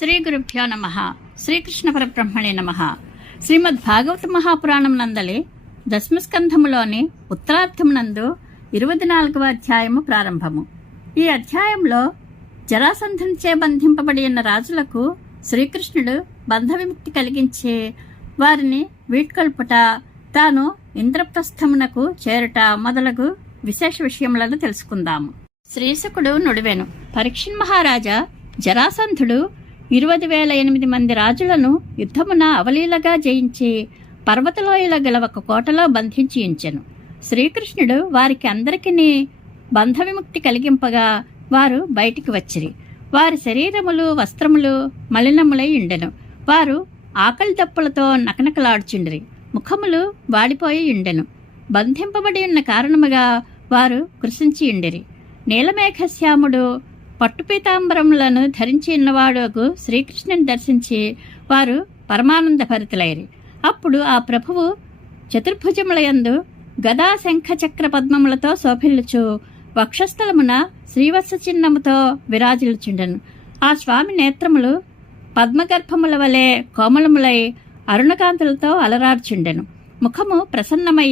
శ్రీ గురుభ్యో నమః. శ్రీకృష్ణ పరబ్రహ్మణే నమః. శ్రీమద్ భాగవత మహాపురాణం నందలి దశమస్కంధములోని ఉత్తరార్థమునందు 24వ అధ్యాయము ప్రారంభము. ఈ అధ్యాయంలో జరాసంధునిచే బంధింపబడి ఉన్న రాజులకు శ్రీకృష్ణుడు బంధ విముక్తి కలిగించి వారిని వీడ్కొల్పుట, తాను ఇంద్రప్రస్థమునకు చేరుట మొదలగు విశేష విషయములను తెలుసుకుందాము. శ్రీశుకుడు నుడివెను. పరీక్షిన్ మహారాజా జరాసంధుడు 20,008 మంది రాజులను యుద్ధమున అవలీలగా జయించి పర్వతలోయల గల ఒక కోటలో బంధించి ఉంచెను. శ్రీకృష్ణుడు వారికి అందరికీ బంధ విముక్తి కలిగింపగా వారు బయటికి వచ్చిరి. వారి శరీరములు వస్త్రములు మలినములై ఉండెను. వారు ఆకలి దప్పులతో నకనకలాడుచుండిరి. ముఖములు వాడిపోయి ఉండెను. బంధింపబడి ఉన్న కారణముగా వారు కృషించి ఉండిరి. నీలమేఘశ్యాముడు పట్టుపీతాంబరములను ధరించి ఉన్నవాడు శ్రీకృష్ణుని దర్శించి వారు పరమానంద భరితులైరి. అప్పుడు ఆ ప్రభువు చతుర్భుజములయందు గదా శంఖ చక్ర పద్మములతో శోభిల్లుచు వక్షస్థలమున శ్రీవత్స చిహ్నముతో విరాజిల్లుచుండెను. ఆ స్వామి నేత్రములు పద్మగర్భముల వలె కోమలములై అరుణకాంతులతో అలరార్చుండెను. ముఖము ప్రసన్నమై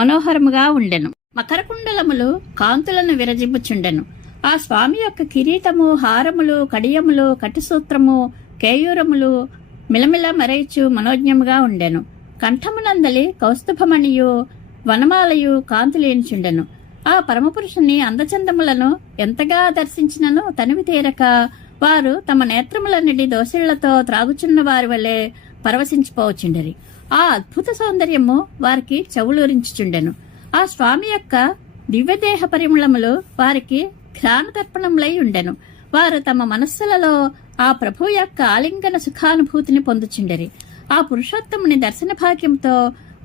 మనోహరముగా ఉండెను. మకరకుండలములు కాంతులను విరజింపుచుండెను. ఆ స్వామి యొక్క కిరీటము, హారములు, కడియములు, కటిసూత్రము, కేయూరములు మిలమిల మరైచు మనోజ్ఞముగా ఉండెను. కంఠమునందలి కౌస్తుభమణియు వనమాలయు కాంతులేనిచుండెను. ఆ పరమపురుషుని అందచందములను ఎంతగా దర్శించినను తనివి తీరక వారు తమ నేత్రములన్నిటి దోసిళ్లతో త్రాగుచున్న వారి వలె పరవశించిపోవచుండెరి. ఆ అద్భుత సౌందర్యము వారికి చెవులూరించుచుండెను. ఆ స్వామి యొక్క దివ్యదేహ పరిమళములు వారికి ఘ్రాణతర్పణములై ఉండెను. వారు తమ మనస్సులలో ఆ ప్రభు యొక్క ఆలింగన సుఖానుభూతిని పొందుచుండెరి. ఆ పురుషోత్తముని దర్శన భాగ్యంతో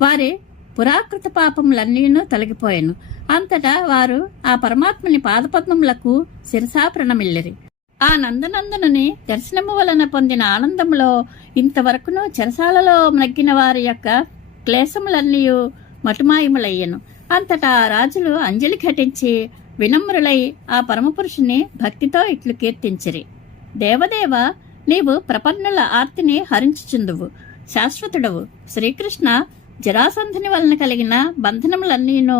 వారి పురాకృత పాపములన్నీను తొలగిపోయెను. అంతటా వారు ఆ పరమాత్మని పాదపద్మములకు శిరసా ప్రణమిల్లిరి. ఆ నందనందనుని దర్శనము వలన పొందిన ఆనందములో ఇంతవరకును చెరసాలలో నగ్గిన వారి యొక్క క్లేశములన్నీ మటుమాయములయ్యను. అంతటా రాజులు అంజలి ఘటించి వినమ్రులై ఆ పరమపురుషుని భక్తితో ఇట్లు కీర్తించిరి. దేవదేవ, నీవు ప్రపన్నుల ఆర్తిని హరించుచుందువు. శాశ్వతుడవు. శ్రీకృష్ణ, జరాసంధుని వలన కలిగిన బంధనములన్నీను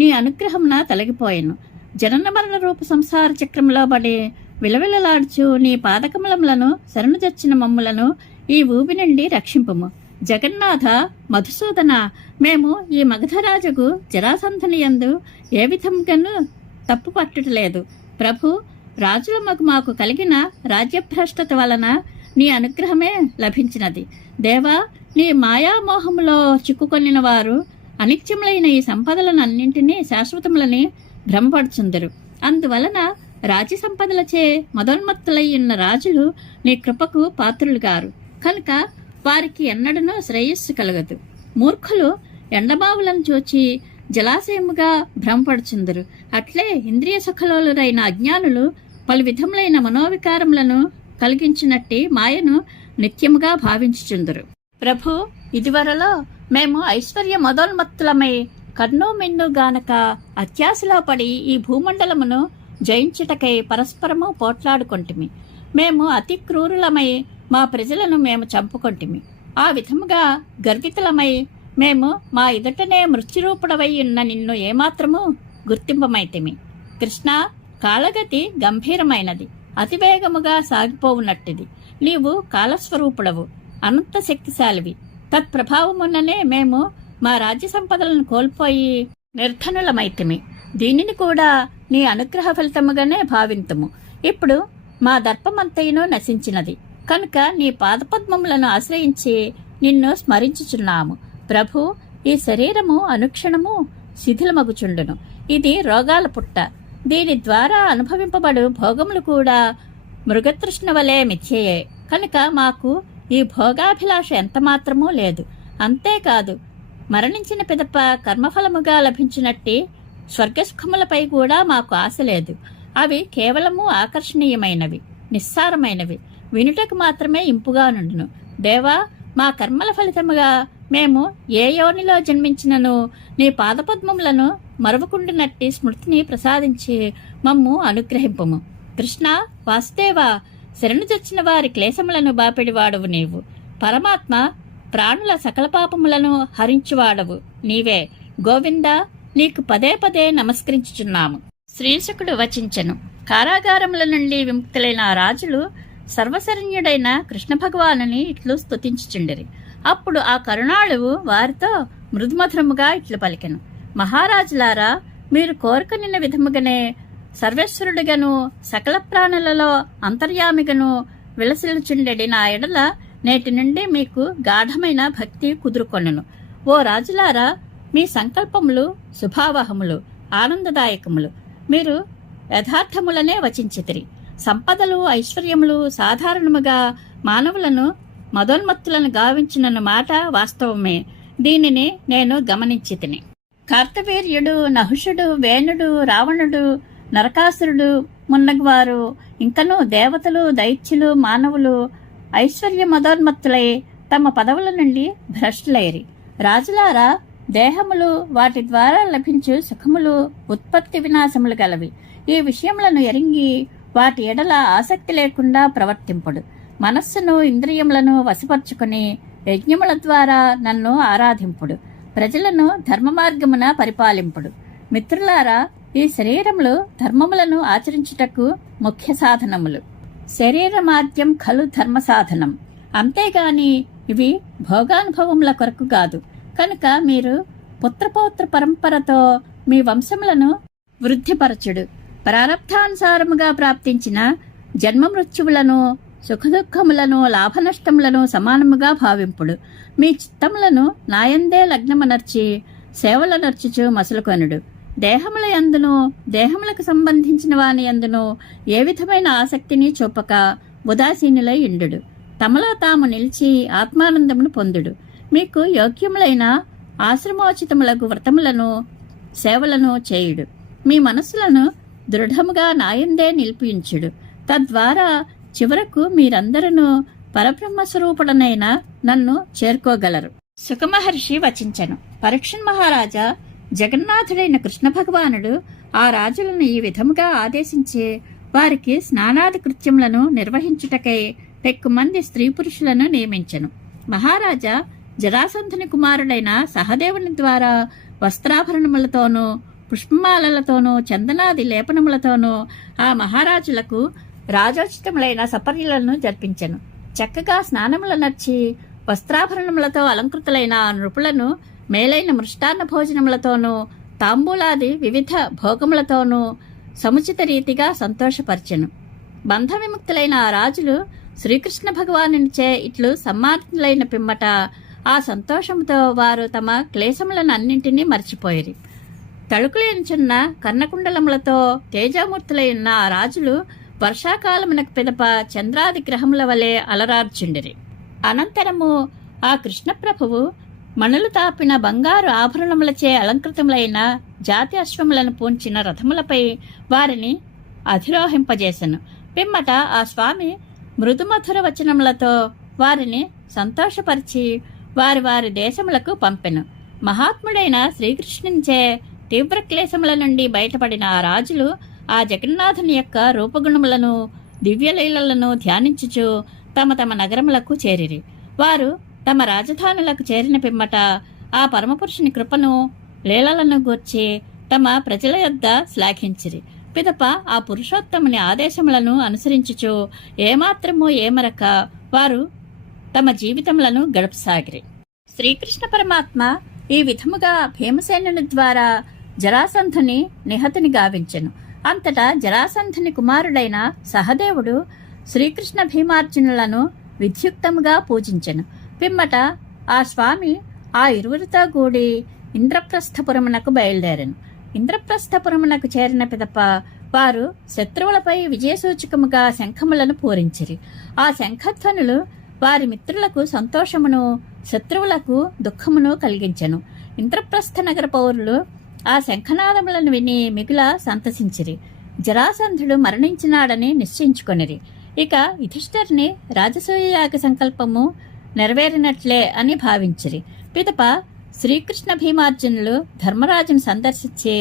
నీ అనుగ్రహమున తొలగిపోయెను. జనన మరణ రూప సంసార చక్రంలో పడి విలవిలలాడుచు నీ పాదకమలములను శరణుజొచ్చిన మమ్ములను ఈ ఊబి నుండి రక్షింపుము. జగన్నాథ, మధుసూదన, మేము ఈ మగధరాజుకు జరాసంధుని యందు ఏ విధంగానూ తప్పు పట్టుటలేదు. ప్రభు, రాజుల మాకు కలిగిన రాజ్యభ్రష్టత వలన నీ అనుగ్రహమే లభించినది. దేవా, నీ మాయామోహములో చిక్కుకొనిన వారు అనిత్యములైన ఈ సంపదలనన్నింటినీ శాశ్వతములని భ్రమపడుచుందరు. అందువలన రాజ్య సంపదలచే మదోన్మత్తులై ఉన్న రాజులు నీ కృపకు పాత్రులుగారు. కనుక వారికి ఎన్నడనూ శ్రేయస్సు కలగదు. మూర్ఖులు ఎండబావులను చూచి జలాశయముగా భ్రమపడుచుందరు. అట్లే ఇంద్రియ సుఖలోలురైన అజ్ఞానులు పలు విధములైన మనోవికారములను కలిగించినట్టి మాయను నిత్యముగా భావించుచుందరు. ప్రభు, ఇదివరలో మేము ఐశ్వర్య మదోన్మత్తులమై కన్ను మిన్ను గానక అత్యాశలో పడి ఈ భూమండలమును జయించుటకై పరస్పరము పోట్లాడుకొంటిమి. మేము అతి క్రూరులమై మా ప్రజలను మేము చంపుకొంటిమి. ఆ విధముగా గర్వితులమై మేము మా ఎదుటనే మృత్యురూపుడవై ఉన్న నిన్ను ఏమాత్రము గుర్తింపమైతిమి. కృష్ణ, కాలగతి గంభీరమైనది, అతివేగముగా సాగిపోవునట్టిది. నీవు కాలస్వరూపుడవు, అనంత శక్తిశాలివి. తత్ప్రభావముననే మేము మా రాజ్య సంపదలను కోల్పోయి నిర్ధనులమైతిమి. దీనిని కూడా నీ అనుగ్రహ ఫలితముగానే భావింతుము. ఇప్పుడు మా దర్పమంతయును నశించినది కనుక నీ పాదపద్మములను ఆశ్రయించి నిన్ను స్మరించుచున్నాము. ప్రభు, ఈ శరీరము అనుక్షణము శిథిలమగుచుండును. ఇది రోగాల పుట్ట. దీని ద్వారా అనుభవింపబడు భోగములు కూడా మృగతృష్ణ వలె మిథ్యయే. కనుక మాకు ఈ భోగాభిలాష ఎంతమాత్రమూ లేదు. అంతేకాదు, మరణించిన పిదప కర్మఫలముగా లభించినట్టి స్వర్గసుఖములపై కూడా మాకు ఆశ లేదు. అవి కేవలము ఆకర్షణీయమైనవి, నిస్సారమైనవి, వినుటకు మాత్రమే ఇంపుగా నుండును. దేవా, మా కర్మల ఫలితముగా మేము ఏ యోనిలో జన్మించినను నీ పాదపద్మములను మరవకుండినట్టి స్మృతిని ప్రసాదించి మమ్ము అనుగ్రహింపము. కృష్ణ, వాసుదేవ, శరణుజొచ్చిన వారి క్లేశములను బాపెడివాడవు నీవు. పరమాత్మ ప్రాణుల సకల పాపములను హరించువాడవు నీవే. గోవిందా, నీకు పదే పదే నమస్కరించుచున్నాము. శ్రీశుకుడు వచించెను. కారాగారముల నుండి విముక్తులైన ఆ రాజులు సర్వశరణ్యుడైన కృష్ణ భగవానుని ఇట్లు స్తుతించుచుండిరి. అప్పుడు ఆ కరుణాళువు వారితో మృదుమధురముగా ఇట్లు పలికెను. మహారాజులారా, మీరు కోరుకునిన విధముగానే సర్వేశ్వరుడిగను సకల ప్రాణులలో అంతర్యామిగను విలసిల్చుండెడి నా ఎడల నేటి నుండి మీకు గాఢమైన భక్తి కుదురుకొనెను. ఓ రాజులారా, మీ సంకల్పములు శుభావహములు, ఆనందదాయకములు. మీరు యథార్థములనే వచించితిరి. సంపదలు ఐశ్వర్యములు సాధారణముగా మానవులను మదోన్మత్తులను గావించినను మాట వాస్తవమే. దీనిని నేను గమనించి తిని. కార్తవీర్యుడు, నహుషుడు, వేణుడు, రావణుడు, నరకాసురుడు మున్నగువారు ఇంకనూ దేవతలు, దైత్యులు, మానవులు ఐశ్వర్య మదోన్మత్తులై తమ పదవుల నుండి భ్రష్టులైరి. రాజులారా, దేహములు వాటి ద్వారా లభించు సుఖములు ఉత్పత్తి వినాశములు గలవి. ఈ విషయములను ఎరింగి వాటి ఎడల ఆసక్తి లేకుండా ప్రవర్తింపుడు. మనస్సును ఇంద్రియములను వశపరుచుకుని యజ్ఞముల ద్వారా నన్ను ఆరాధింపుడు. ప్రజలను ధర్మ మార్గమున పరిపాలింపుడు. మిత్రులారా, ఈ శరీరములు ధర్మములను ఆచరించుటకు ముఖ్య సాధనములు. శరీరమాద్యం ఖలు ధర్మ సాధనం. అంతేగాని ఇవి భోగానుభవముల కొరకు కాదు. కనుక మీరు పుత్రపౌత్ర పరంపరతో మీ వంశములను వృద్ధిపరచుడు. ప్రారబ్ధానుసారముగా ప్రాప్తించిన జన్మ మృత్యువులను, సుఖదుఖములను, లాభనష్టములను సమానముగా భావింపుడు. మీ చిత్తములను నాయందే లగ్నమనర్చి సేవలనర్చుచు మసులుకొనుడు. దేహముల యందును దేహములకు సంబంధించిన వాని యందును ఏ విధమైన ఆసక్తిని చూపక ఉదాసీనులై ఇండుడు. తమలో తాము నిలిచి ఆత్మానందమును పొందుడు. మీకు యోగ్యములైన ఆశ్రమోచితములకు వ్రతములను సేవలను చేయుడు. మీ మనస్సులను దృఢముగా నాయందే నిలిపించుడు. తద్వారా చివరకు మీరందరూ పరబ్రహ్మస్వరూపుడనైన నన్ను చేరుకోగలరు. సుఖమహర్షి వచించెను. పరీక్షణ్ మహారాజా, జగన్నాథుడైన కృష్ణ భగవానుడు ఆ రాజులను ఈ విధముగా ఆదేశించి వారికి స్నానాది కృత్యములను నిర్వహించుటకై పెక్కుమంది స్త్రీ పురుషులను నియమించెను. మహారాజా, జరాసంధుని కుమారుడైన సహదేవుని ద్వారా వస్త్రాభరణములతోనూ పుష్పమాలలతోనూ చందనాది లేపనములతోనూ ఆ మహారాజులకు రాజోచితములైన సపర్యలను జరిపించెను. చక్కగా స్నానముల నర్చి వస్త్రాభరణములతో అలంకృతులైన నృపులను మేలైన మృష్టాన్న భోజనములతోనూ తాంబూలాది వివిధ భోగములతోనూ సముచిత రీతిగా సంతోషపరచెను. బంధ విముక్తులైన ఆ రాజులు శ్రీకృష్ణ భగవానునిచే ఇట్లు సమ్మానితులైన పిమ్మట ఆ సంతోషముతో వారు తమ క్లేశములను అన్నింటినీ మర్చిపోయిరి. తళుకులేనిచున్న కర్ణకుండలములతో తేజమూర్తులైన ఆ రాజులు వర్షాకాలమునకు పిదప చంద్రాది గ్రహముల వలె అలరార్చుండిరి. అనంతరము ఆ కృష్ణప్రభువు మణులు తాపిన బంగారు ఆభరణములచే అలంకృతములైన జాతి అశ్వములను పూంచిన రథములపై వారిని అధిరోహింపజేసెను. పిమ్మట ఆ స్వామి మృదుమధుర వచనములతో వారిని సంతోషపరిచి వారి వారి దేశములకు పంపెను. మహాత్ముడైన శ్రీకృష్ణునిచే తీవ్ర క్లేశముల నుండి బయటపడిన ఆ రాజులు ఆ జగన్నాథుని యొక్క రూపగుణములను దివ్యలీలలను ధ్యానించుచు తమ తమ నగరములకు చేరిరి. వారు తమ రాజధానులకు చేరిన పిమ్మట ఆ పరమపురుషుని కృపను లీలలను గూర్చి తమ ప్రజల యొద్ద శ్లాఘించిరి. పిదప ఆ పురుషోత్తముని ఆదేశములను అనుసరించుచు ఏమాత్రము ఏమరక వారు తమ జీవితములను గడపసాగిరి. శ్రీకృష్ణ పరమాత్మ ఈ విధముగా భీమసేనుని ద్వారా జరాసంధుని నిహతుని గావించెను. అంతటా జరాసంధుని కుమారుడైన సహదేవుడు శ్రీకృష్ణ భీమార్జునులను విధ్యుక్తముగా పూజించెను. పిమ్మట ఆ స్వామి ఆ ఇరువురితో కూడి ఇంద్రప్రస్థపురమునకు బయలుదేరెను. ఇంద్రప్రస్థపురమునకు చేరిన పిదప వారు శత్రువులపై విజయసూచకముగా శంఖములను పూరించిరి. ఆ శంఖధ్వనులు వారి మిత్రులకు సంతోషమును శత్రువులకు దుఃఖమును కలిగించెను. ఇంద్రప్రస్థ నగర పౌరులు ఆ శంఖనాదములను విని మిగుల సంతసించిరి. జరాసంధుడు మరణించినాడని నిశ్చయించుకొనిరి. ఇక యుధిష్ఠిరుని రాజసూయయాగ సంకల్పము నెరవేరినట్లే అని భావించిరి. పిదప శ్రీకృష్ణ భీమార్జునులు ధర్మరాజును సందర్శించి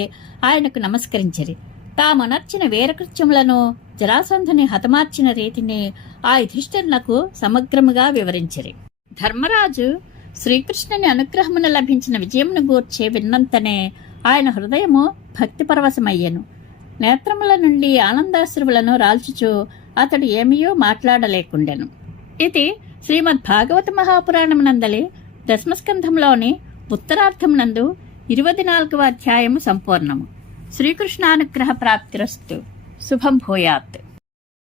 ఆయనకు నమస్కరించిరి. తామునర్చిన వీరకృత్యములను జరాసంధుని హతమార్చిన రీతిని ఆ యుధిష్ఠిరునకు సమగ్రముగా వివరించిరి. ధర్మరాజు శ్రీకృష్ణుని అనుగ్రహమున లభించిన విజయమును గూర్చి విన్నంతనే ఆయన హృదయము భక్తిపరవశమయ్యెను. నేత్రముల నుండి ఆనందాశ్రువులను రాల్చుచు అతడు ఏమీయో మాట్లాడలేకుండెను. ఇది శ్రీమద్ భాగవత మహాపురాణమునందలి దశమస్కంధంలోని ఉత్తరార్థమునందు 24వ అధ్యాయము సంపూర్ణము. శ్రీకృష్ణానుగ్రహ ప్రాప్తిరస్తు. శుభం భూయాత్.